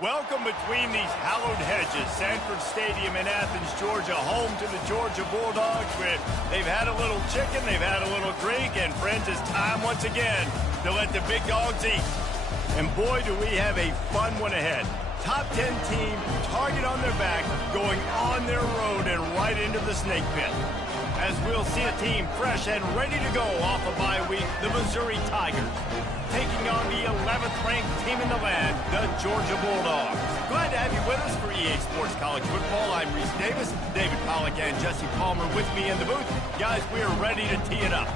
Welcome between these hallowed hedges. Sanford Stadium in Athens, Georgia, home to the Georgia Bulldogs. Where they've had a little chicken, they've had a little drink, and friends, it's time once again to let the big dogs eat. And boy, do we have a fun one ahead. Top 10 team, target on their back, going on their road and right into the snake pit. As we'll see a team fresh and ready to go off a bye week, the Missouri Tigers, taking on the 11th ranked team in the land, the Georgia Bulldogs. Glad to have you with us for EA Sports College Football. I'm Reese Davis, David Pollack and Jesse Palmer with me in the booth. Guys, we are ready to tee it up.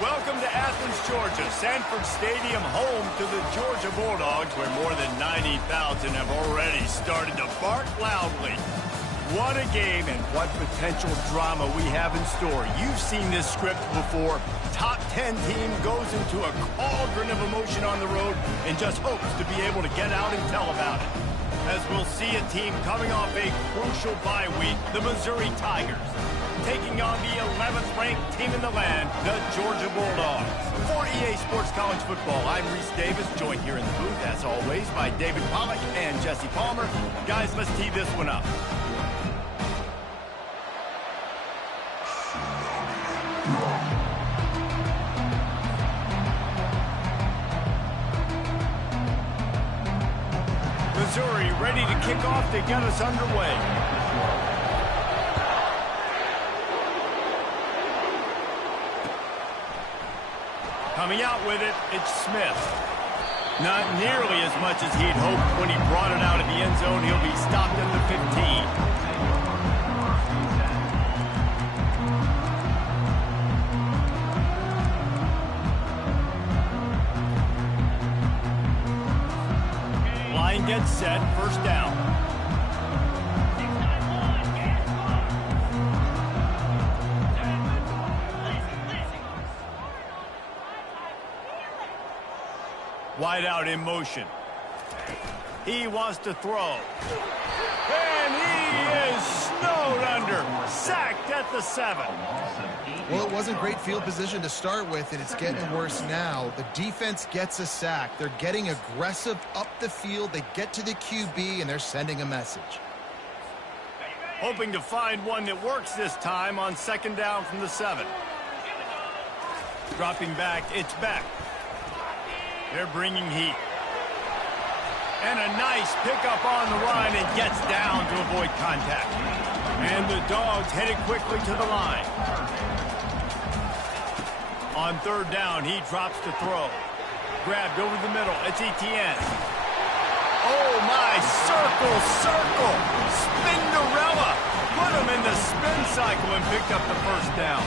Welcome to Athens, Georgia, Sanford Stadium, home to the Georgia Bulldogs, where more than 90,000 have already started to bark loudly. What a game and what potential drama we have in store. You've seen this script before. Top 10 team goes into a cauldron of emotion on the road and just hopes to be able to get out and tell about it. As we'll see a team coming off a crucial bye week, the Missouri Tigers, taking on the 11th ranked team in the land, the Georgia Bulldogs. For EA Sports College Football, I'm Reese Davis, joined here in the booth, as always, by David Pollack and Jesse Palmer. Guys, let's tee this one up. Missouri ready to kick off to get us underway. Coming out with it, it's Smith. Not nearly as much as he'd hoped when he brought it out of the end zone. He'll be stopped at the 15. Line gets set, first down. Wide out in motion. He wants to throw. And he is snowed under. Sacked at the 7. Well, it wasn't great field position to start with, and it's getting worse now. The defense gets a sack. They're getting aggressive up the field. They get to the QB, and they're sending a message. Hoping to find one that works this time on second down from the 7. Dropping back, it's Beck. They're bringing heat. And a nice pickup on the run and gets down to avoid contact. And the Dogs headed quickly to the line. On third down, he drops to throw. Grabbed over the middle. It's Etienne. Oh, my. Circle. Spinderella. Put him in the spin cycle and picked up the first down.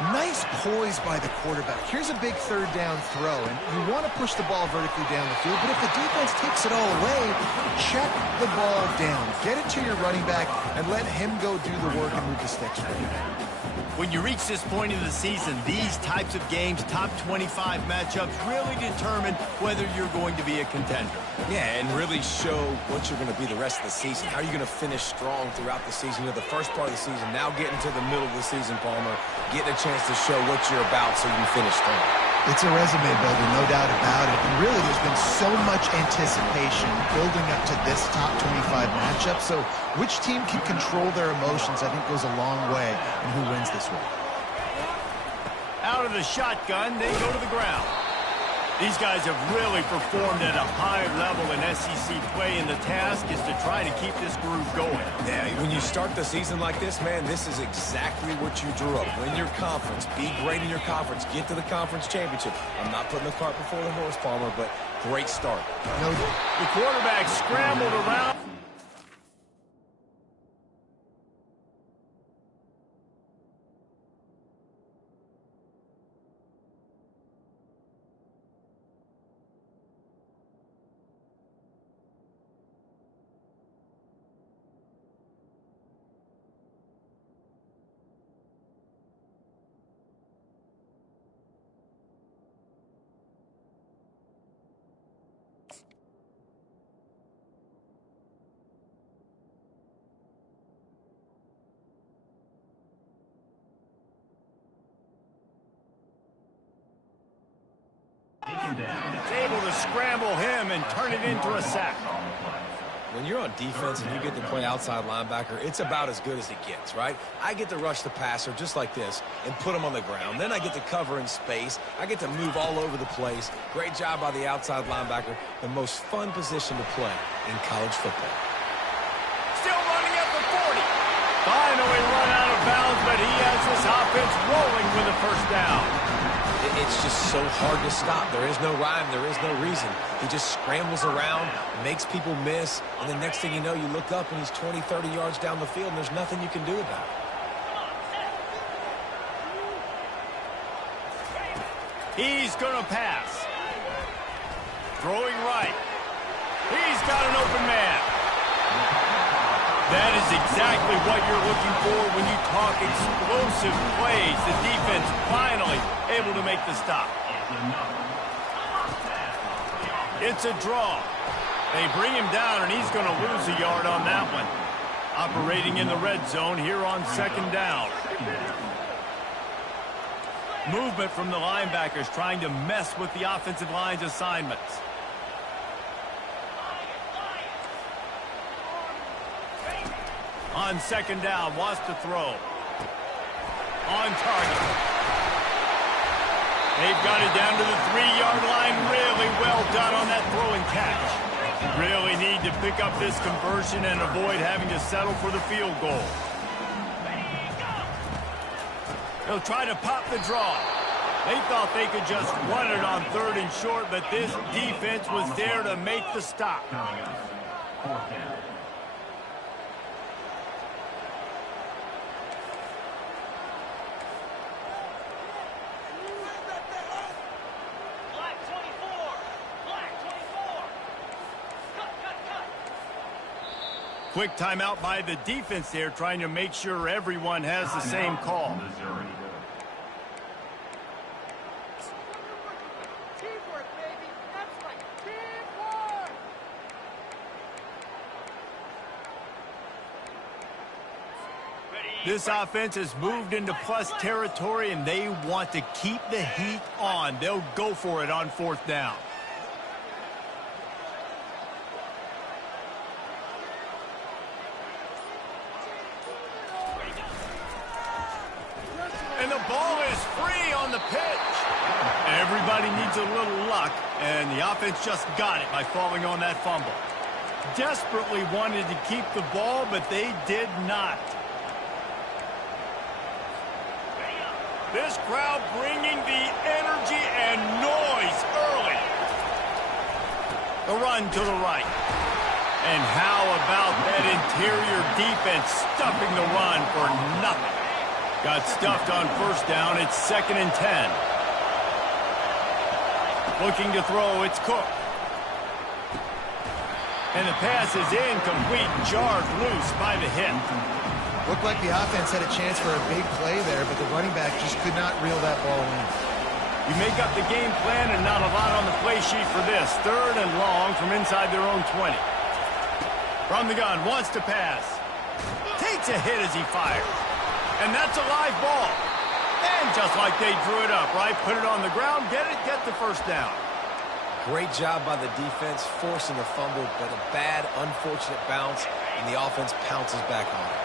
Nice poise by the quarterback. Here's a big third down throw, and you want to push the ball vertically down the field, but if the defense takes it all away, check the ball down. Get it to your running back and let him go do the work and move the sticks for you. When you reach this point of the season, these types of games, top 25 matchups, really determine whether you're going to be a contender. Yeah, and really show what you're going to be the rest of the season. How are you going to finish strong throughout the season? You know, the first part of the season, now getting to the middle of the season, Palmer, getting a chance to show what you're about so you can finish strong. It's a resume builder, no doubt about it. And really, there's been so much anticipation building up to this top 25 matchup. So which team can control their emotions, I think, goes a long way in who wins this one. Out of the shotgun, they go to the ground. These guys have really performed at a high level in SEC play, and the task is to try to keep this groove going. Yeah, when you start the season like this, man, this is exactly what you drew up. Win your conference, be great in your conference, get to the conference championship. I'm not putting the cart before the horse, Palmer, but great start. The quarterback scrambled around. It's able to scramble him and turn it into a sack. When you're on defense and you get to play outside linebacker, it's about as good as it gets, right? I get to rush the passer just like this and put him on the ground. Then I get to cover in space. I get to move all over the place. Great job by the outside linebacker. The most fun position to play in college football. Still running at the 40. Finally run out of bounds, but he has this offense rolling with a first down. It's just so hard to stop. There is no rhyme. There is no reason. He just scrambles around, makes people miss, and the next thing you know, you look up and he's 20, 30 yards down the field, and there's nothing you can do about it. He's going to pass. Throwing right. He's got an open man. That is exactly what you're looking for when you talk explosive plays. The defense finally able to make the stop. It's a draw. They bring him down, and he's going to lose a yard on that one. Operating in the red zone here on second down. Movement from the linebackers trying to mess with the offensive line's assignments. On second down, wants to throw. On target. They've got it down to the 3-yard line. Really well done on that throw and catch. Really need to pick up this conversion and avoid having to settle for the field goal. They'll try to pop the draw. They thought they could just run it on 3rd and short, but this defense was there to make the stop. Quick timeout by the defense there, trying to make sure everyone has the same call. This offense has moved into plus territory, and they want to keep the heat on. They'll go for it on 4th down. And the ball is free on the pitch. Everybody needs a little luck, and the offense just got it by falling on that fumble. Desperately wanted to keep the ball, but they did not. This crowd bringing the energy and noise early. The run to the right. And how about that interior defense stuffing the run for nothing? Got stuffed on first down. It's 2nd and 10. Looking to throw, it's Cook. And the pass is incomplete, jarred loose by the hit. Looked like the offense had a chance for a big play there, but the running back just could not reel that ball in. You make up the game plan and not a lot on the play sheet for this. 3rd and long from inside their own 20. From the gun, wants to pass. Takes a hit as he fires. And that's a live ball. And just like they drew it up, right? Put it on the ground, get the first down. Great job by the defense, forcing the fumble, but a bad, unfortunate bounce, and the offense pounces back on it.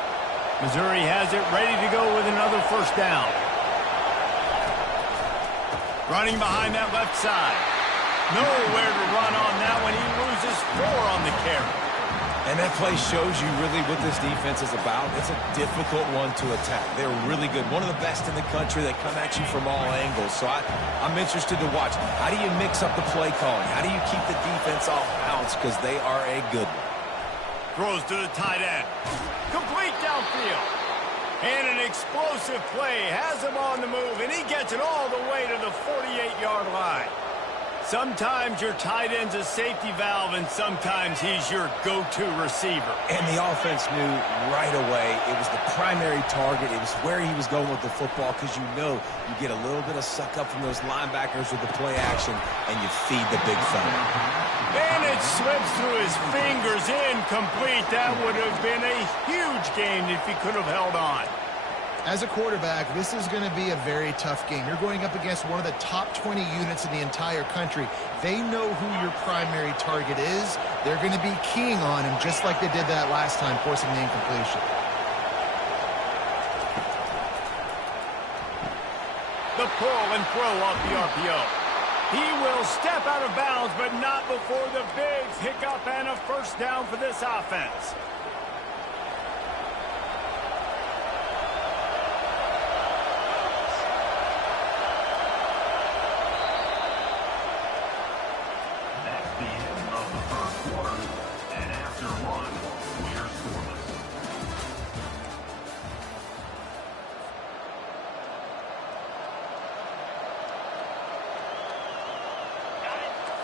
Missouri has it ready to go with another first down. Running behind that left side. Nowhere to run on that one. He loses 4 on the carry. And that play shows you really what this defense is about. It's a difficult one to attack. They're really good. One of the best in the country. They come at you from all angles. So I'm interested to watch. How do you mix up the play calling? How do you keep the defense off balance? Because they are a good one. Throws to the tight end. Complete downfield. And an explosive play. Has him on the move, and he gets it all the way to the 48-yard line. Sometimes your tight end's a safety valve, and sometimes he's your go-to receiver. And the offense knew right away it was the primary target. It was where he was going with the football, because you know you get a little bit of suck up from those linebackers with the play action, and you feed the big fella. And it slips through his fingers, incomplete. That would have been a huge gain if he could have held on. As a quarterback, this is going to be a very tough game. You're going up against one of the top 20 units in the entire country. They know who your primary target is. They're going to be keying on him just like they did that last time, forcing the incompletion. The pull and throw off the RPO. He will step out of bounds, but not before the big hiccup and a first down for this offense.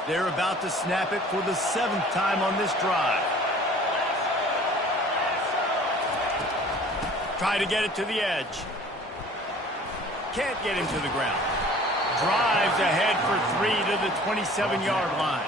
They're about to snap it for the 7th time on this drive. Try to get it to the edge. Can't get him to the ground. Drives ahead for 3 to the 27-yard line.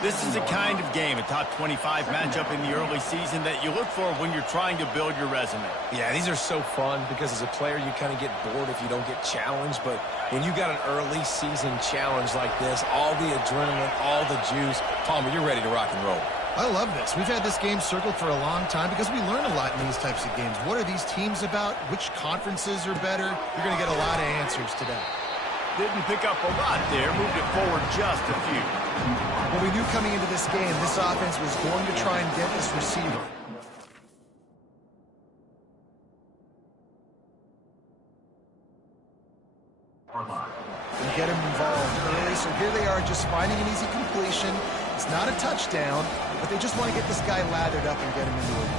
This is the kind of game, a top 25 matchup in the early season, that you look for when you're trying to build your resume. Yeah, these are so fun because as a player you kind of get bored if you don't get challenged, but when you got an early season challenge like this, all the adrenaline, all the juice, Palmer, you're ready to rock and roll. I love this. We've had this game circled for a long time because we learn a lot in these types of games. What are these teams about? Which conferences are better? You're going to get a lot of answers today. Didn't pick up a lot there, moved it forward just a few. Well, we knew coming into this game, this offense was going to try and get this receiver. And get him involved early. So here they are just finding an easy completion. It's not a touchdown, but they just want to get this guy lathered up and get him into it.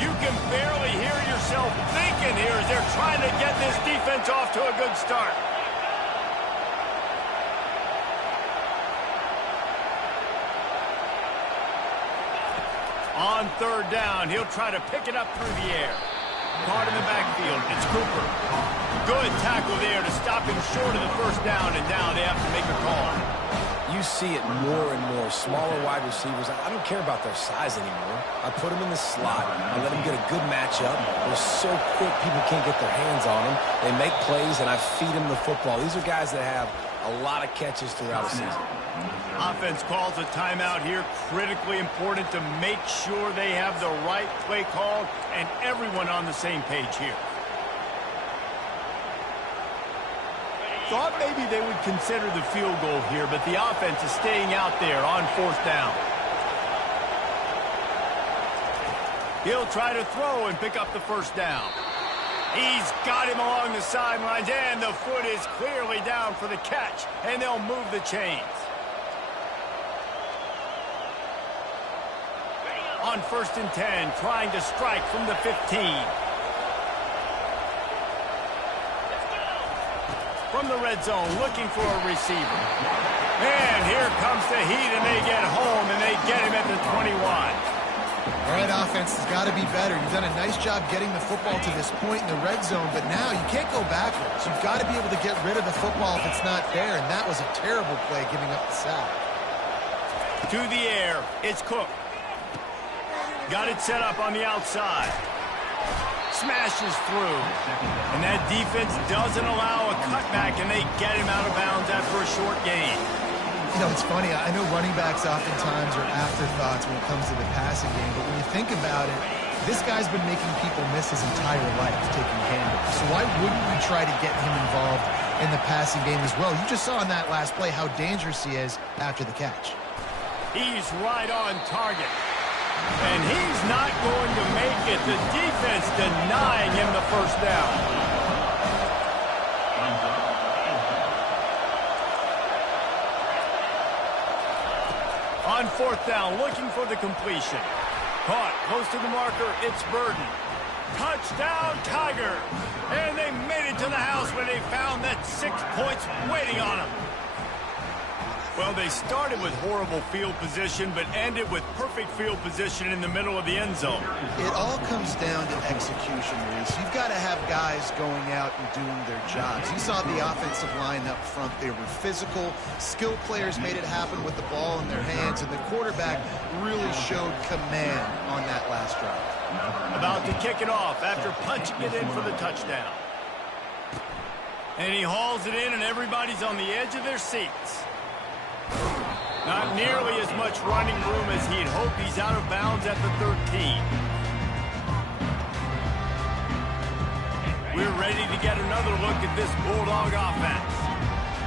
You can barely hear yourself thinking here as they're trying to get this defense off to a good start. On 3rd down, he'll try to pick it up through the air. Caught in the backfield. It's Cooper. Good tackle there to stop him short of the first down, and now they have to make a call. You see it more and more. Smaller wide receivers, I don't care about their size anymore. I put them in the slot. I let them get a good matchup. They're so quick, people can't get their hands on them. They make plays, and I feed them the football. These are guys that have a lot of catches throughout a season. Offense calls a timeout here. Critically important to make sure they have the right play called and everyone on the same page here. Thought maybe they would consider the field goal here, but the offense is staying out there on 4th down. He'll try to throw and pick up the first down. He's got him along the sidelines, and the foot is clearly down for the catch, and they'll move the chains. On 1st and 10, trying to strike from the 15. From the red zone, looking for a receiver. And here comes the heat, and they get home, and they get him at the 21. All right, offense has got to be better. You've done a nice job getting the football to this point in the red zone, but now you can't go backwards. You've got to be able to get rid of the football if it's not there, and that was a terrible play, giving up the sack. To the air, it's Cook. Got it set up on the outside. Smashes through. And that defense doesn't allow a cutback, and they get him out of bounds after a short gain. You know, it's funny. I know running backs oftentimes are afterthoughts when it comes to the passing game, but when you think about it, this guy's been making people miss his entire life taking handoffs. So why wouldn't we try to get him involved in the passing game as well? You just saw in that last play how dangerous he is after the catch. He's right on target. And he's not going to make it. The defense denying him the first down. On 4th down, looking for the completion. Caught close to the marker, it's Burden. Touchdown, Tiger! And they made it to the house where they found that 6 points waiting on them. Well, they started with horrible field position, but ended with perfect field position in the middle of the end zone. It all comes down to execution, Reese. You've got to have guys going out and doing their jobs. You saw the offensive line up front. They were physical. Skilled players made it happen with the ball in their hands, and the quarterback really showed command on that last drive. About to kick it off after punching it in for the touchdown. And he hauls it in, and everybody's on the edge of their seats. Not nearly as much running room as he'd hoped. He's out of bounds at the 13. We're ready to get another look at this Bulldog offense.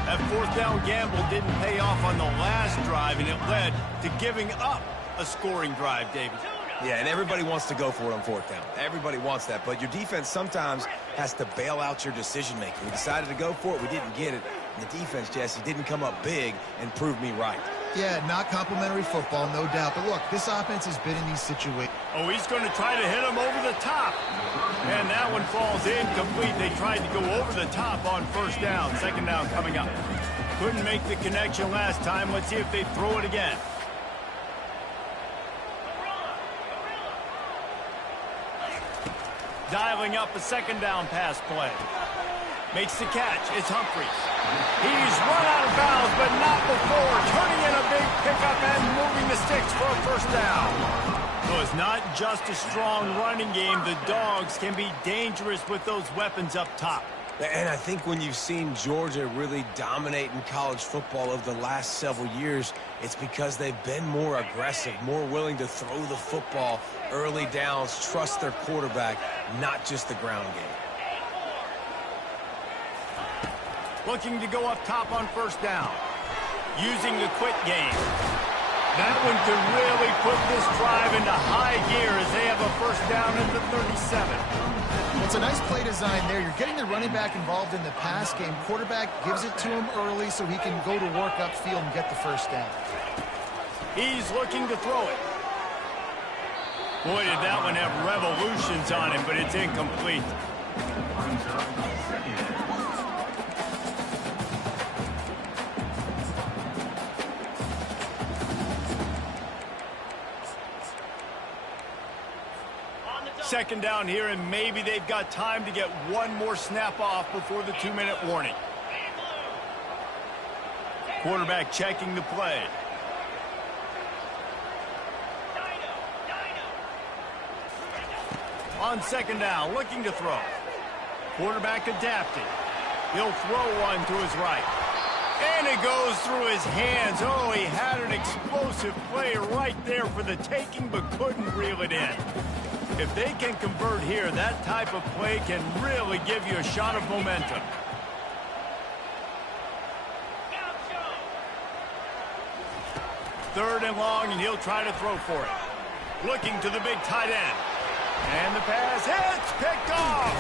That 4th down gamble didn't pay off on the last drive, and it led to giving up a scoring drive, David. Yeah, and everybody wants to go for it on 4th down. Everybody wants that, but your defense sometimes has to bail out your decision-making. We decided to go for it. We didn't get it. And the defense, Jesse, didn't come up big and prove me right. Yeah, not complimentary football, no doubt. But look, this offense has been in these situations. Oh, he's going to try to hit him over the top. And that one falls incomplete. They tried to go over the top on 1st down. 2nd down coming up. Couldn't make the connection last time. Let's see if they throw it again. Dialing up a 2nd down pass play. Makes the catch. It's Humphries. He's run out of bounds, but not before. Turning in a big pickup and moving the sticks for a 1st down. So it's not just a strong running game. The Dogs can be dangerous with those weapons up top. And I think when you've seen Georgia really dominate in college football over the last several years, it's because they've been more aggressive, more willing to throw the football early downs, trust their quarterback, not just the ground game. Looking to go up top on 1st down. Using the quick game. That one could really put this drive into high gear as they have a 1st down at the 37. It's a nice play design there. You're getting the running back involved in the pass game. Quarterback gives it to him early so he can go to work upfield and get the 1st down. He's looking to throw it. Boy, did that one have revolutions on him, but it's incomplete. Second down here, and maybe they've got time to get one more snap off before the 2-minute warning. Quarterback checking the play. On 2nd down, looking to throw. Quarterback adapting. He'll throw one to his right. And it goes through his hands. Oh, he had an explosive play right there for the taking, but couldn't reel it in. If they can convert here, that type of play can really give you a shot of momentum. Third and long, and he'll try to throw for it. Looking to the big tight end. And the pass hits, picked off.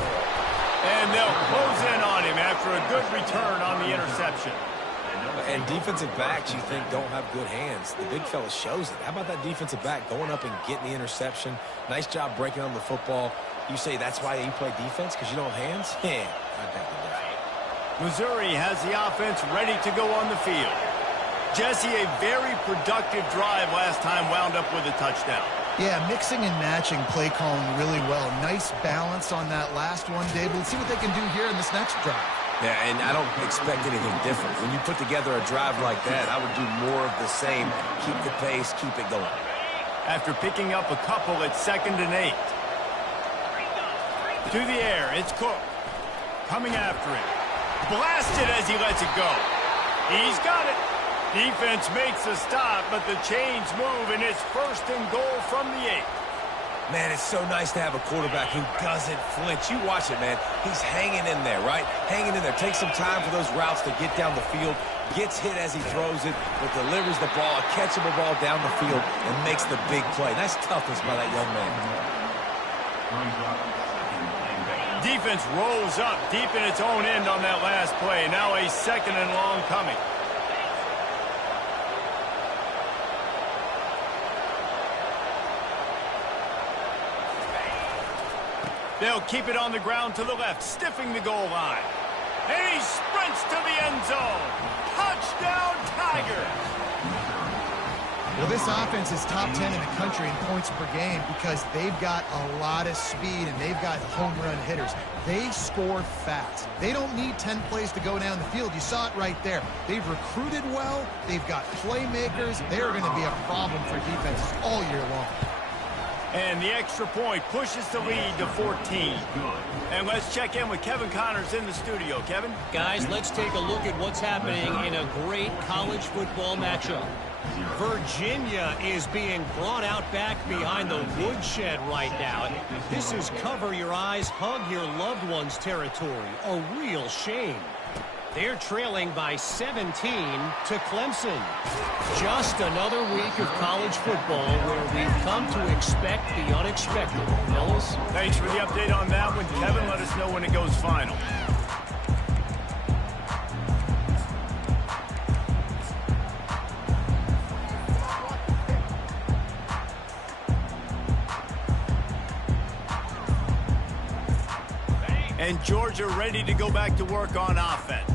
And they'll close in on him after a good return on the interception. And defensive backs you think don't have good hands. The big fella shows it. How about that defensive back going up and getting the interception? Nice job breaking on the football. You say that's why you play defense, because you don't have hands? Yeah, I bet you that. Missouri has the offense ready to go on the field. Jesse, a very productive drive last time wound up with a touchdown. Yeah, mixing and matching play calling really well. Nice balance on that last one, David. Let's see what they can do here in this next drive. Yeah, and I don't expect anything different. When you put together a drive like that, I would do more of the same. Keep the pace, keep it going. After picking up a couple at 2nd and 8. To the air, it's Cook. Coming after it. Blasted as he lets it go. He's got it. Defense makes a stop, but the chains move, and it's 1st and goal from the 8. Man, it's so nice to have a quarterback who doesn't flinch. You watch it, man. He's hanging in there, right? Hanging in there. Takes some time for those routes to get down the field. Gets hit as he throws it, but delivers the ball, a catchable ball down the field, and makes the big play. Nice toughness by that young man. Defense rolls up deep in its own end on that last play. Now a 2nd and long coming. They'll keep it on the ground to the left, stiffing the goal line. And he sprints to the end zone. Touchdown, Tigers! Well, this offense is top 10 in the country in points per game because they've got a lot of speed and they've got home run hitters. They score fast. They don't need 10 plays to go down the field. You saw it right there. They've recruited well. They've got playmakers. They're going to be a problem for defenses all year long. And the extra point pushes the lead to 14. And let's check in with Kevin Connors in the studio. Kevin? Guys, let's take a look at what's happening in a great college football matchup. Virginia is being brought out back behind the woodshed right now. This is cover your eyes, hug your loved ones territory. A real shame. They're trailing by 17 to Clemson. Just another week of college football where we've come to expect the unexpected. Fellas? Thanks for the update on that one, Kevin. Let us know when it goes final. And Georgia ready to go back to work on offense.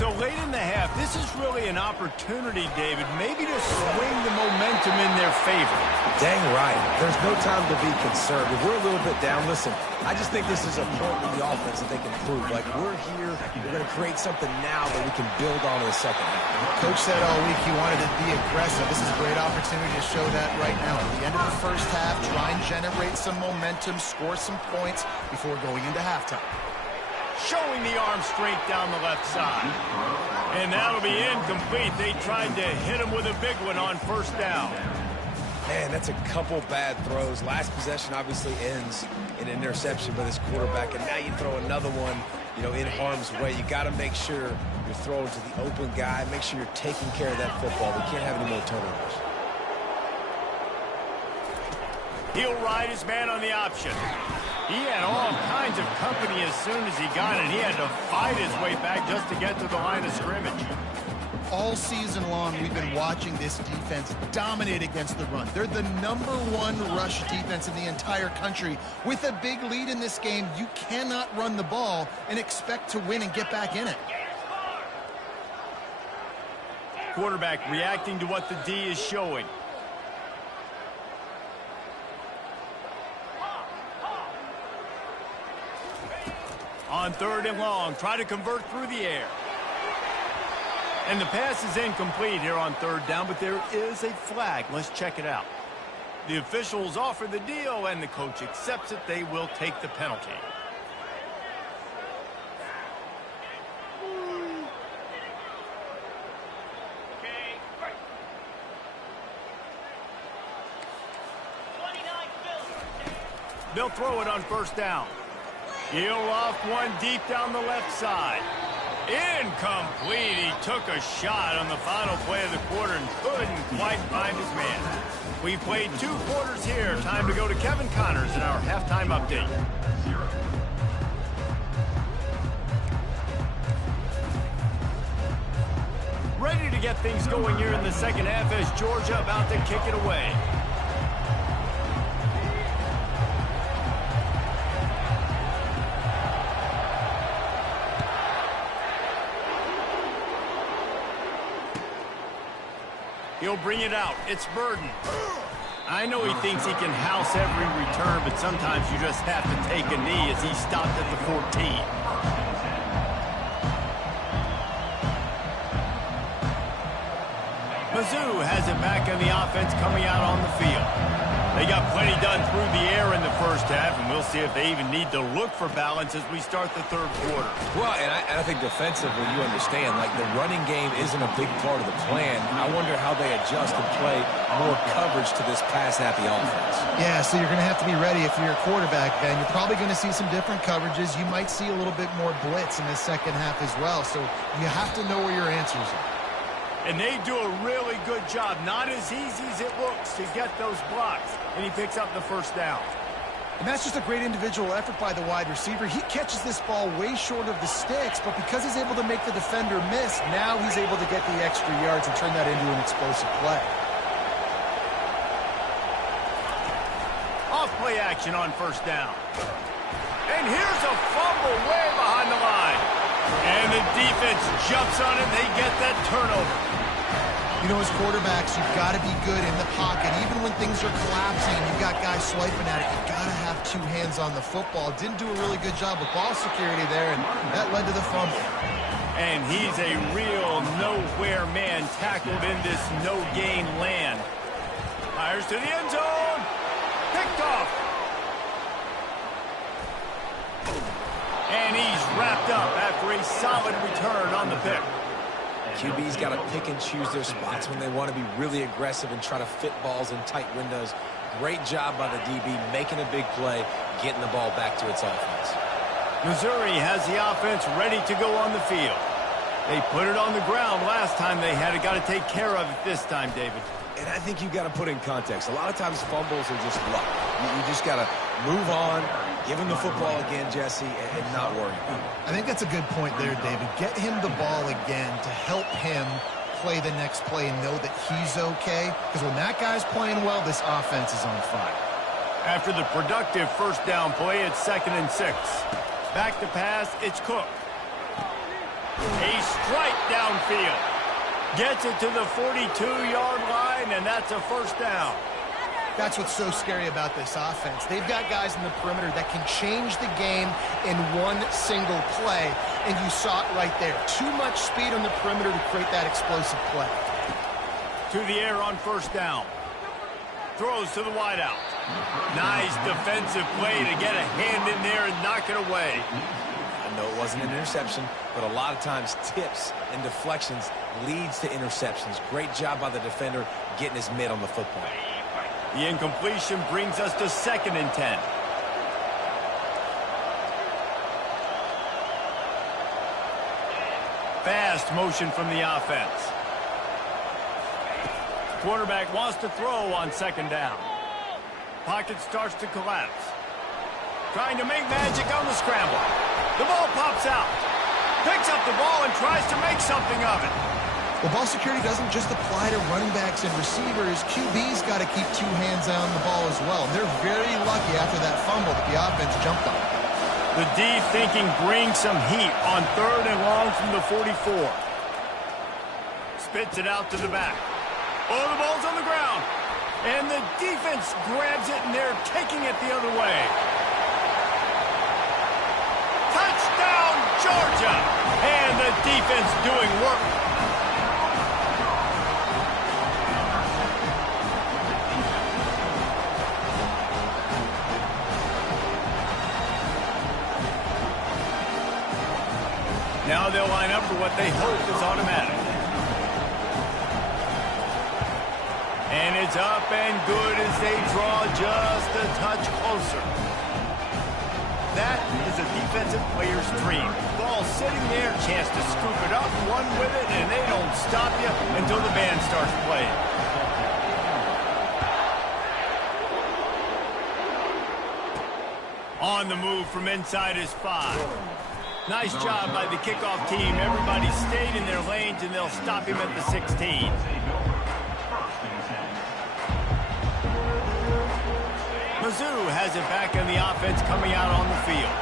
So late in the half, this is really an opportunity, David, maybe to swing the momentum in their favor. Dang right. There's no time to be concerned. If we're a little bit down, listen, I just think this is a point in the offense that they can prove. Like, we're here, we're going to create something now that we can build on in the second half. Coach said all week he wanted to be aggressive. This is a great opportunity to show that right now. At the end of the first half, try and generate some momentum, score some points before going into halftime. Showing the arm strength down the left side. And that'll be incomplete. They tried to hit him with a big one on 1st down. Man, that's a couple bad throws. Last possession obviously ends in an interception by this quarterback, and now you throw another one, you know, in harm's way. You got to make sure you're throwing to the open guy. Make sure you're taking care of that football. We can't have any more turnovers. He'll ride his man on the option. He had all kinds of company as soon as he got it. He had to fight his way back just to get to the line of scrimmage. All season long, we've been watching this defense dominate against the run. They're the #1 rush defense in the entire country. With a big lead in this game, you cannot run the ball and expect to win and get back in it. Quarterback reacting to what the D is showing. On 3rd and long, try to convert through the air. And the pass is incomplete here on 3rd down, but there is a flag. Let's check it out. The officials offer the deal, and the coach accepts it. They will take the penalty. They'll throw it on 1st down. He'll off one deep down the left side. Incomplete. He took a shot on the final play of the quarter and couldn't quite find his man. We've played 2 quarters here. Time to go to Kevin Connors in our halftime update. get things going here in the second half as Georgia about to kick it away. He'll bring it out. It's Burden. I know he thinks he can house every return, but sometimes you just have to take a knee as he stopped at the 14. Mizzou has it back in the offense coming out on the field. They got plenty done through the air in the first half, and we'll see if they even need to look for balance as we start the third quarter. Well, and I think defensively, you understand, like the running game isn't a big part of the plan. I wonder how they adjust and play more coverage to this pass-happy offense. Yeah, so you're going to have to be ready if you're a quarterback, Ben. You're probably going to see some different coverages. You might see a little bit more blitz in the second half as well, so you have to know where your answers are. And they do a really good job, not as easy as it looks, to get those blocks. And he picks up the first down. And that's just a great individual effort by the wide receiver. He catches this ball way short of the sticks, but because he's able to make the defender miss, now he's able to get the extra yards and turn that into an explosive play. Off play action on first down. And here's a fumble way behind the line. And the defense jumps on it, and they get that turnover. You know, as quarterbacks, you've got to be good in the pocket. Even when things are collapsing, you've got guys swiping at it. You've got to have two hands on the football. Didn't do a really good job with ball security there, and that led to the fumble. And he's a real nowhere man tackled in this no-gain land. Fires to the end zone. Picked off. And he's wrapped up after a solid return on the pick. QB's got to pick and choose their spots when they want to be really aggressive and try to fit balls in tight windows. Great job by the DB making a big play, getting the ball back to its offense. Missouri has the offense ready to go on the field. They put it on the ground last time they had it. Got to take care of it this time, David. And I think you've got to put in context. A lot of times fumbles are just luck. You just got to move on, give him the football again, Jesse, and not worry about it. I think that's a good point there, David. Get him the ball again to help him play the next play and know that he's okay. Because when that guy's playing well, this offense is on fire. After the productive first down play, it's 2nd and 6. Back to pass, it's Cook. A strike downfield. Gets it to the 42-yard line, and that's a first down. That's what's so scary about this offense. They've got guys in the perimeter that can change the game in one single play, and you saw it right there. Too much speed on the perimeter to create that explosive play. To the air on first down. Throws to the wideout. Nice defensive play to get a hand in there and knock it away. I know it wasn't an interception, but a lot of times tips and deflections leads to interceptions. Great job by the defender getting his mitt on the football. The incompletion brings us to 2nd and 10. Fast motion from the offense. Quarterback wants to throw on 2nd down. Pocket starts to collapse. Trying to make magic on the scramble. The ball pops out. Picks up the ball and tries to make something of it. Well, ball security doesn't just apply to running backs and receivers. QB's got to keep two hands on the ball as well. They're very lucky after that fumble that the offense jumped on. The D thinking brings some heat on 3rd and long from the 44. Spits it out to the back. Oh, the ball's on the ground. And the defense grabs it, and they're taking it the other way. Touchdown, Georgia! And the defense doing work. Now they'll line up for what they hope is automatic. And it's up and good as they draw just a touch closer. That is a defensive player's dream. Ball sitting there, chance to scoop it up, run with it, and they don't stop you until the band starts playing. On the move from inside his 5. Nice job by the kickoff team. Everybody stayed in their lanes, and they'll stop him at the 16. Mizzou has it back in the offense coming out on the field.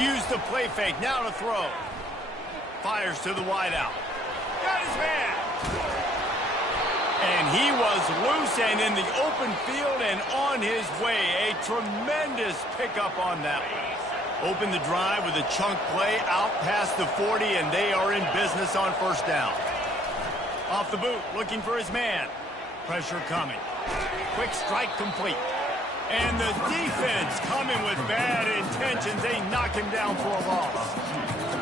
Use the play fake. Now to throw. Fires to the wideout. Got his man. And he was loose and in the open field and on his way. A tremendous pickup on that one. Open the drive with a chunk play out past the 40, and they are in business on first down. Off the boot, looking for his man. Pressure coming. Quick strike complete. And the defense coming with bad intentions. They knock him down for a loss.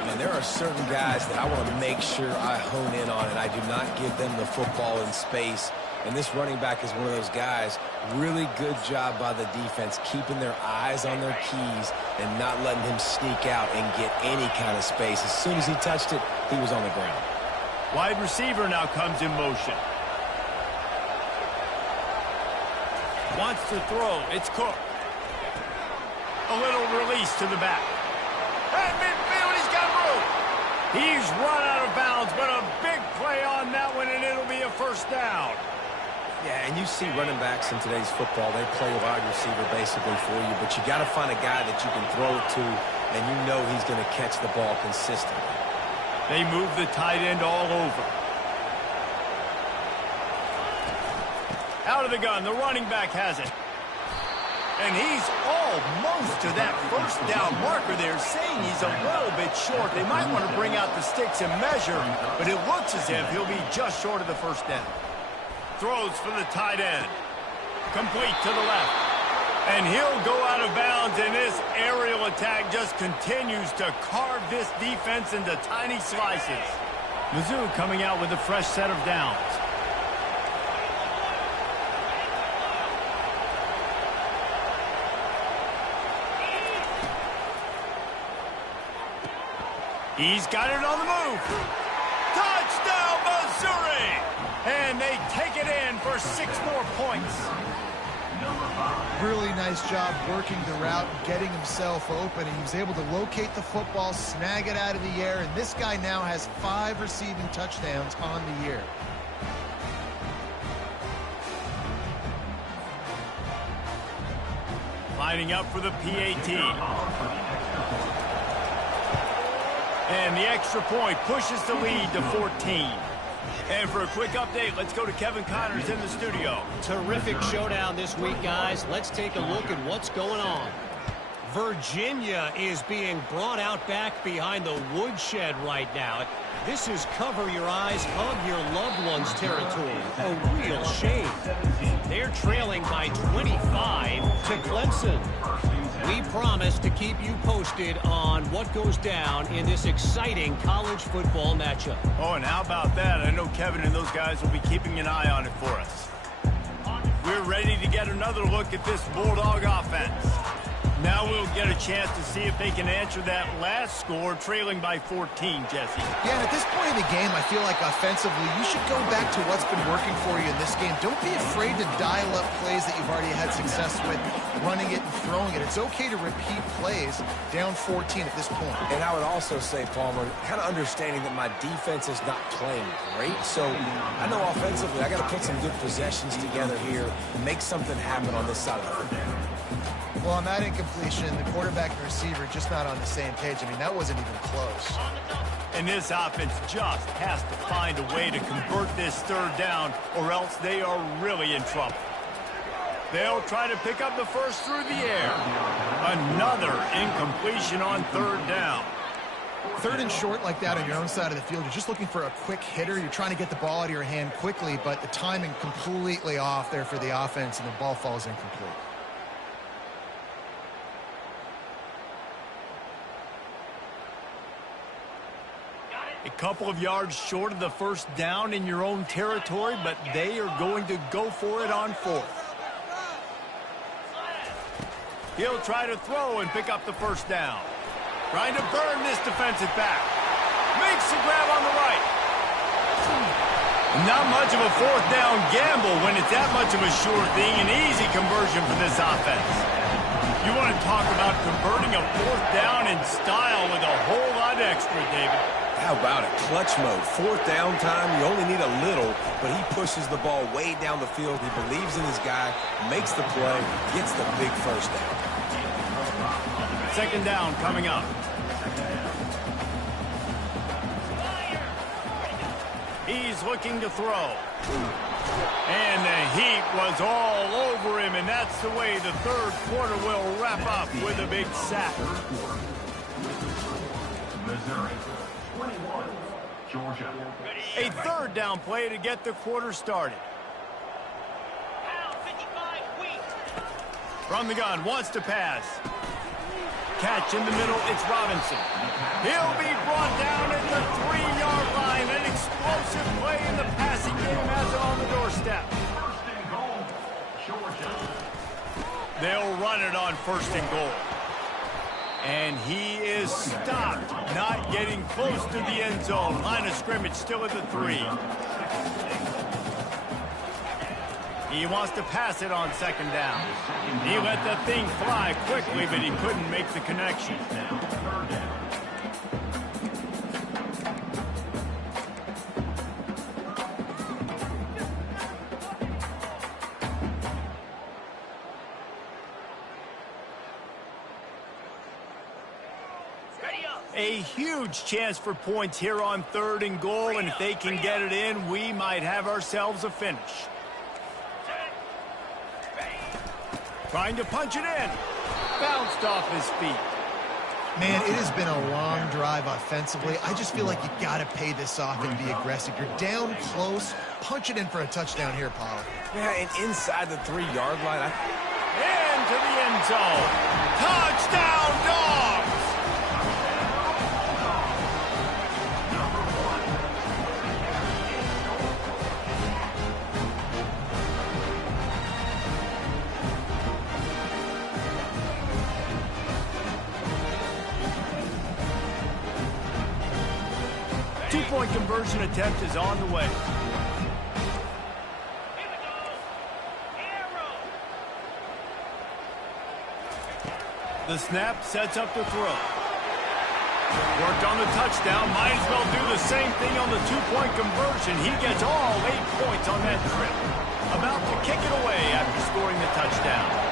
And there are certain guys that I want to make sure I hone in on, and I do not give them the football in space. And this running back is one of those guys. Really good job by the defense, keeping their eyes on their keys and not letting him sneak out and get any kind of space. As soon as he touched it, he was on the ground. Wide receiver now comes in motion. Wants to throw. It's Cook. A little release to the back. At midfield, he's got room. He's run out of bounds, but a big play on that one, and it'll be a first down. Yeah, and you see running backs in today's football, they play wide receiver basically for you, but you got to find a guy that you can throw it to, and you know he's going to catch the ball consistently. They move the tight end all over. Out of the gun, the running back has it. And he's almost to that first down marker there, saying he's a little bit short. They might want to bring out the sticks and measure, but it looks as if he'll be just short of the first down. Throws for the tight end. Complete to the left. And he'll go out of bounds, and this aerial attack just continues to carve this defense into tiny slices. Mizzou coming out with a fresh set of downs. He's got it on the move. Touchdown, Missouri! And they take it in for 6 more points. Really nice job working the route, getting himself open, and he was able to locate the football, snag it out of the air, and this guy now has 5 receiving touchdowns on the year. Lining up for the PAT. And the extra point pushes the lead to 14. And for a quick update, let's go to Kevin Connors in the studio. Terrific showdown this week, guys. Let's take a look at what's going on. Virginia is being brought out back behind the woodshed right now. This is cover your eyes, hug your loved ones territory. A real shame. They're trailing by 25 to Clemson. We promise to keep you posted on what goes down in this exciting college football matchup. Oh, and how about that? I know Kevin and those guys will be keeping an eye on it for us. We're ready to get another look at this Bulldog offense. Now we'll get a chance to see if they can answer that last score, trailing by 14, Jesse. Yeah, and at this point in the game, I feel like offensively, you should go back to what's been working for you in this game. Don't be afraid to dial up plays that you've already had success with, running it and throwing it. It's okay to repeat plays down 14 at this point. And I would also say, Palmer, kind of understanding that my defense is not playing great, so I know offensively I got to put some good possessions together here and make something happen on this side of the football. Well, on that incompletion, the quarterback and receiver just not on the same page. I mean, that wasn't even close. And this offense just has to find a way to convert this third down, or else they are really in trouble. They'll try to pick up the first through the air. Another incompletion on third down. Third and short like that on your own side of the field, you're just looking for a quick hitter. You're trying to get the ball out of your hand quickly, but the timing completely off there for the offense, and the ball falls incomplete. A couple of yards short of the first down in your own territory, but they are going to go for it on 4th. He'll try to throw and pick up the first down. Trying to burn this defensive back. Makes the grab on the right. Not much of a 4th down gamble when it's that much of a sure thing. An easy conversion for this offense. You want to talk about converting a fourth down in style with a whole lot extra, David. How about it? Clutch mode. Fourth down time, you only need a little, but he pushes the ball way down the field. He believes in his guy, makes the play, gets the big first down. Second down coming up. He's looking to throw. And the heat was all over him, and that's the way the third quarter will wrap up with a big sack. Missouri, 21, Georgia. A third down play to get the quarter started. From the gun, wants to pass. Catch in the middle, it's Robinson. He'll be brought down at the 3-yard line. An explosive play in the passing game has it on the doorstep. First and goal, Georgia. They'll run it on first and goal. And he is stopped, not getting close to the end zone. Line of scrimmage still at the 3. He wants to pass it on second down. He let the thing fly quickly, but he couldn't make the connection. A huge chance for points here on third and goal, and if they can get it in, we might have ourselves a finish. Trying to punch it in. Bounced off his feet. Man, it has been a long drive offensively. I just feel like you got to pay this off and be aggressive. You're down close. Punch it in for a touchdown here, Paul. Yeah, and inside the 3-yard line. Into the end zone. Touchdown, Dogs! 2-point conversion attempt is on the way. The snap sets up the throw. Worked on the touchdown. Might as well do the same thing on the 2-point conversion. He gets all 8 points on that trip. About to kick it away after scoring the touchdown.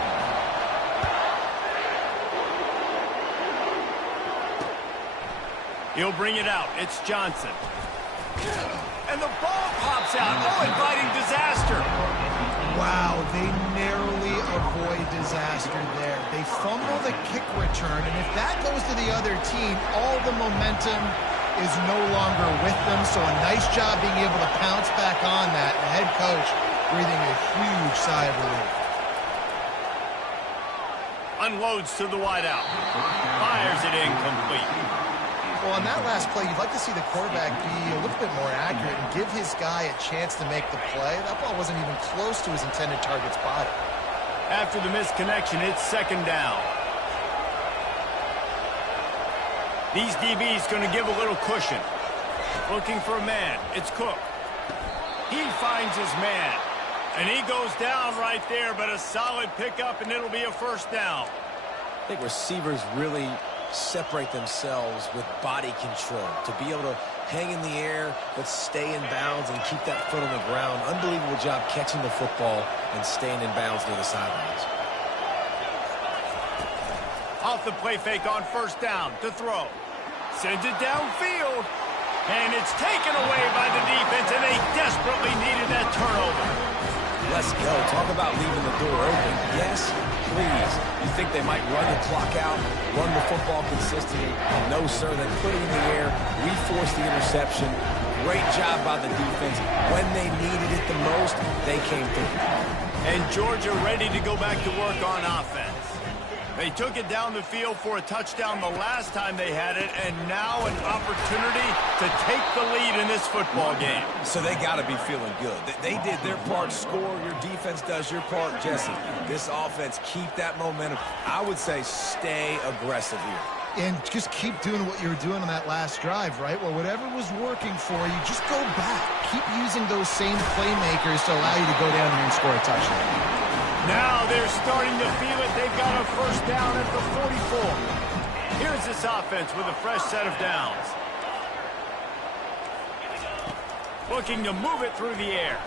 He'll bring it out. It's Johnson. And the ball pops out. Oh, inviting disaster. Wow, they narrowly avoid disaster there. They fumble the kick return, and if that goes to the other team, all the momentum is no longer with them. So a nice job being able to pounce back on that. The head coach breathing a huge sigh of relief. Unloads to the wideout. Fires it incomplete. Well, on that last play, you'd like to see the quarterback be a little bit more accurate and give his guy a chance to make the play. That ball wasn't even close to his intended target's body. After the missed connection, it's second down. These DBs going to give a little cushion. Looking for a man. It's Cook. He finds his man. And he goes down right there, but a solid pickup, and it'll be a first down. I think receivers really separate themselves with body control to be able to hang in the air but stay in bounds and keep that foot on the ground. Unbelievable job catching the football and staying in bounds near the sidelines. Off the play fake on first down to throw. Sends it downfield. And it's taken away by the defense, and they desperately needed that turnover. Let's go. Talk about leaving the door open. Yes, please. You think they might run the clock out, run the football consistently? No, sir. They put it in the air. We forced the interception. Great job by the defense. When they needed it the most, they came through. And Georgia ready to go back to work on offense. They took it down the field for a touchdown the last time they had it, and now an opportunity to take the lead in this football game. So they got to be feeling good. They did their part, score. Your defense does your part, Jesse. This offense, keep that momentum. I would say stay aggressive here. And just keep doing what you were doing on that last drive, right? Well, whatever was working for you, just go back. Keep using those same playmakers to allow you to go down there and score a touchdown. Now they're starting to feel it. They've got a first down at the 44. Here's this offense with a fresh set of downs. Looking to move it through the air.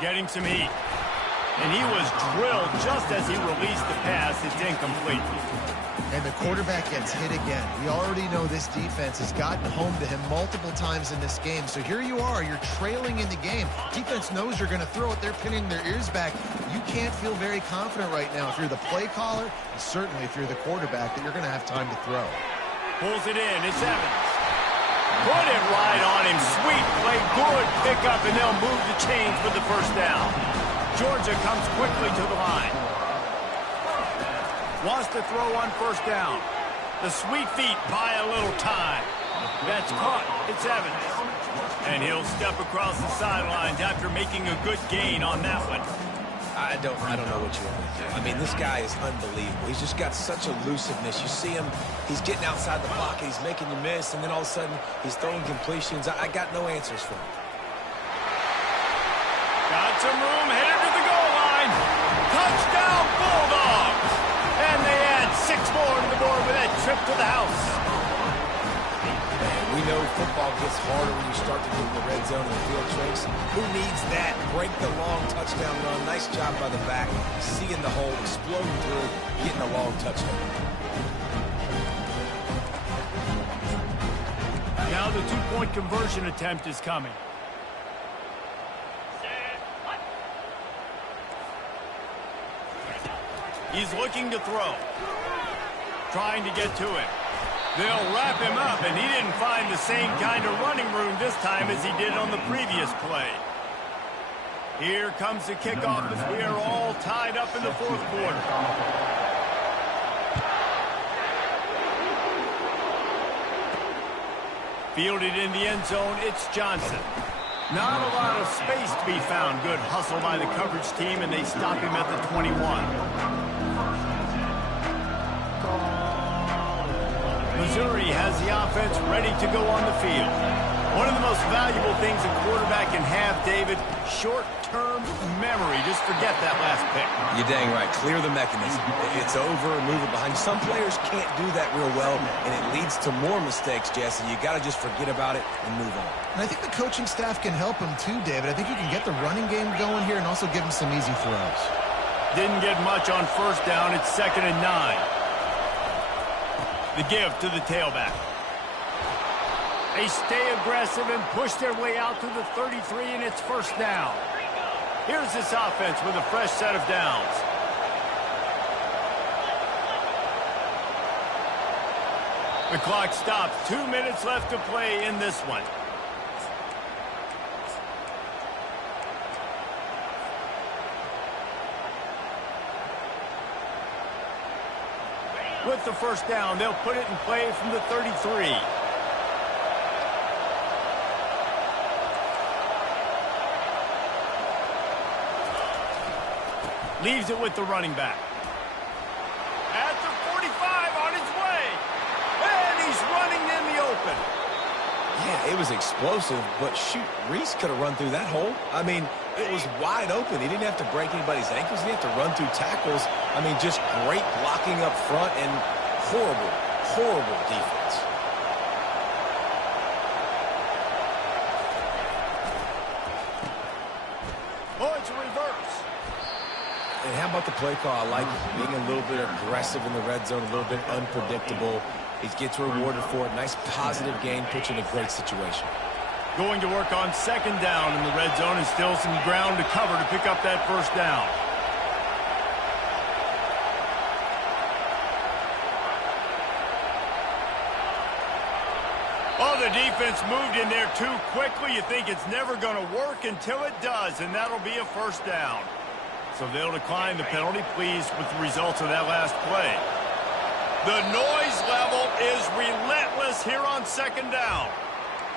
Getting some heat. And he was drilled just as he released the pass. It's incomplete. And the quarterback gets hit again. We already know this defense has gotten home to him multiple times in this game. So here you are, you're trailing in the game. Defense knows you're going to throw it. They're pinning their ears back. You can't feel very confident right now if you're the play caller, and certainly if you're the quarterback, that you're going to have time to throw. Pulls it in. It's Evans. Put it right on him. Sweet play. Good pickup, and they'll move the chains with the first down. Georgia comes quickly to the line. Wants to throw on first down. The sweet feet buy a little time. That's caught. It's Evans. And he'll step across the sidelines after making a good gain on that one. I don't know what you want to do. I mean, this guy is unbelievable. He's just got such elusiveness. You see him, he's getting outside the pocket, he's making you miss, and then all of a sudden, he's throwing completions. I got no answers for him. Got some room, headed to the goal line. Touchdown, Bulldogs! And they add 6 more to the board with that trip to the house. And we know football gets harder when you start to get in the red zone and the field tricks. Who needs that? Break the long touchdown run. Nice job by the back. Seeing the hole, exploding through, getting a long touchdown. Now the 2-point conversion attempt is coming. He's looking to throw. Trying to get to him. They'll wrap him up, and he didn't find the same kind of running room this time as he did on the previous play. Here comes the kickoff as we are all tied up in the 4th quarter. Fielded in the end zone, it's Johnson. Not a lot of space to be found. Good hustle by the coverage team, and they stop him at the 21. Missouri has the offense ready to go on the field. One of the most valuable things a quarterback can have, David, short-term memory. Just forget that last pick. You're dang right. Clear the mechanism. It's over, move it behind. Some players can't do that real well, and it leads to more mistakes, Jesse. You got to just forget about it and move on. And I think the coaching staff can help him too, David. I think you can get the running game going here and also give him some easy throws. Didn't get much on first down. It's 2nd and 9. The give to the tailback. They stay aggressive and push their way out to the 33, and it's first down. Here's this offense with a fresh set of downs. The clock stops. 2 minutes left to play in this one. With the first down, they'll put it in play from the 33. Leaves it with the running back. At the 45, on his way. And he's running in the open. Yeah, it was explosive, but shoot, Reese could have run through that hole. I mean, it was wide open. He didn't have to break anybody's ankles. He didn't have to run through tackles. I mean, just great blocking up front and horrible, horrible defense. Oh, it's a reverse. And how about the play call? I like it. Being a little bit aggressive in the red zone, a little bit unpredictable. He gets rewarded for it. Nice positive game, puts you in a great situation. Going to work on 2nd down in the red zone and still some ground to cover to pick up that first down. Oh, the defense moved in there too quickly. You think it's never going to work until it does, and that'll be a first down. So they'll decline the penalty, pleased with the results of that last play. The noise level is relentless here on 2nd down.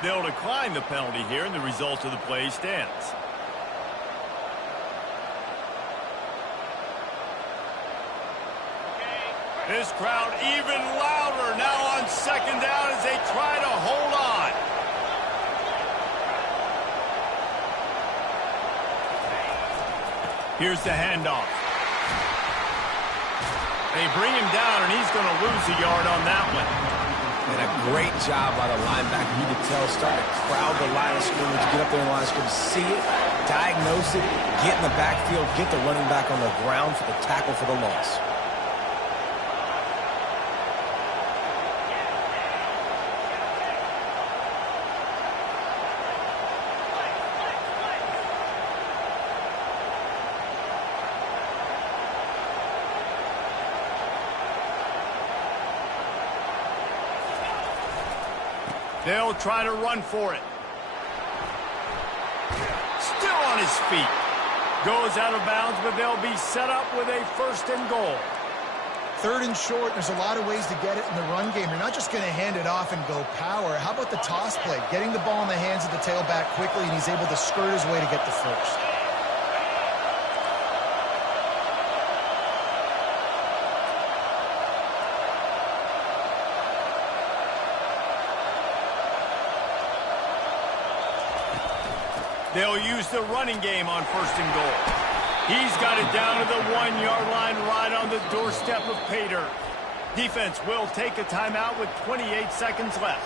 They'll decline the penalty here, and the result of the play stands. This crowd even louder now on 2nd down as they try to hold on. Here's the handoff. They bring him down, and he's going to lose a yard on that one. And a great job by the linebacker. You could tell, starting to crowd the line of scrimmage, get up there in the line of scrimmage, see it, diagnose it, get in the backfield, get the running back on the ground for the tackle for the loss. They'll try to run for it. Still on his feet. Goes out of bounds, but they'll be set up with a 1st and goal. 3rd and short, there's a lot of ways to get it in the run game. You're not just going to hand it off and go power. How about the toss play? Getting the ball in the hands of the tailback quickly, and he's able to skirt his way to get the 1st. They'll use the running game on 1st and goal. He's got it down to the 1-yard line right on the doorstep of Pater. Defense will take a timeout with 28 seconds left.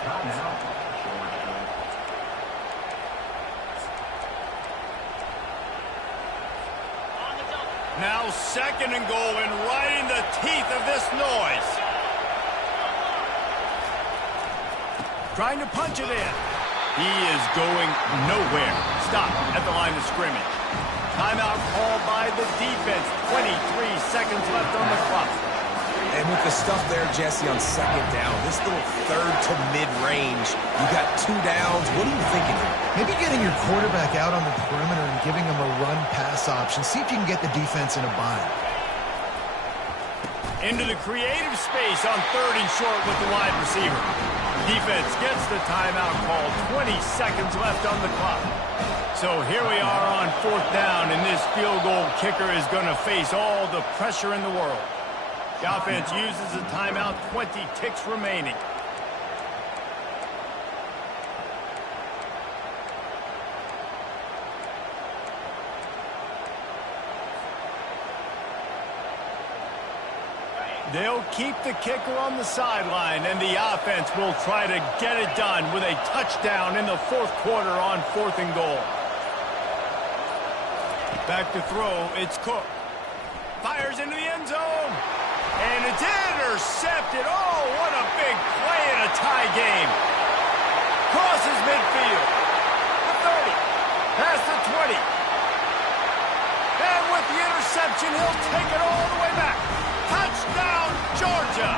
Now 2nd and goal, and right in the teeth of this noise. Trying to punch it in. He is going nowhere. Stop at the line of scrimmage. Timeout called by the defense. 23 seconds left on the clock. And with the stuff there, Jesse, on 2nd down, this little 3rd to mid-range, you got 2 downs. What are you thinking here? Maybe getting your quarterback out on the perimeter and giving him a run-pass option. See if you can get the defense in a bind. Into the creative space on 3rd and short with the wide receiver. Defense gets the timeout called. 20 seconds left on the clock. So here we are on 4th down, and this field goal kicker is going to face all the pressure in the world. The offense uses a timeout, 20 ticks remaining. They'll keep the kicker on the sideline, and the offense will try to get it done with a touchdown in the 4th quarter on 4th and goal. Back to throw, it's Cook. Fires into the end zone, and it's intercepted. Oh, what a big play in a tie game. Crosses midfield. The 30, past the 20. And with the interception, he'll take it all the way back. Touchdown, Georgia!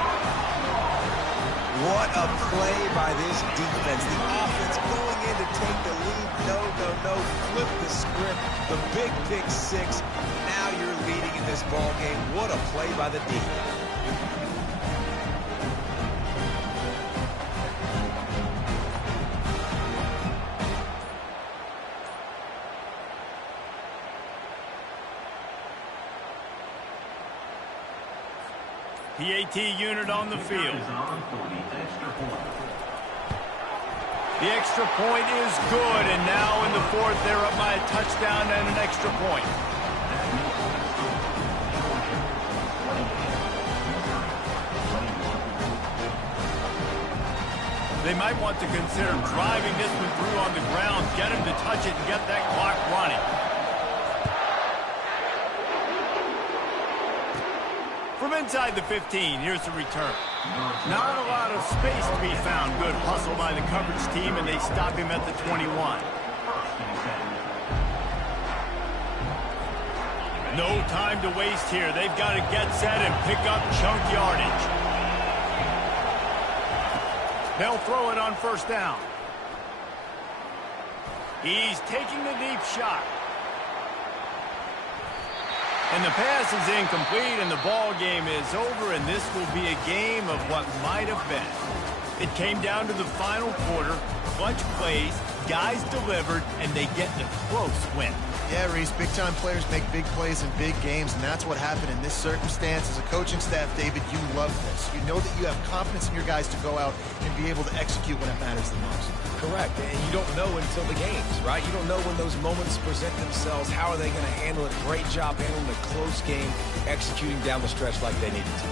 What a play by this defense. The offense going in to take the lead. No. Flip the script. The big pick 6. Now you're leading in this ball game. What a play by the D. PAT unit on the field. The extra point is good, and now in the 4th, they're up by a touchdown and an extra point. They might want to consider driving this one through on the ground, get him to touch it, and get that clock running. From inside the 15, here's the return. Not a lot of space to be found. Good hustle by the coverage team, and they stop him at the 21. No time to waste here. They've got to get set and pick up chunk yardage. They'll throw it on 1st down. He's taking the deep shot. And the pass is incomplete, and the ball game is over, and this will be a game of what might have been. It came down to the final quarter, clutch plays, guys delivered, and they get the close win. Yeah, Reese, big-time players make big plays in big games, and that's what happened in this circumstance. As a coaching staff, David, you love this. You know that you have confidence in your guys to go out and be able to execute when it matters the most. Correct, and you don't know until the games, right? You don't know when those moments present themselves. How are they going to handle it? Great job handling a close game, executing down the stretch like they needed to.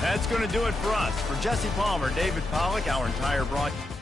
That's going to do it for us. For Jesse Palmer, David Pollack, our entire broadcast.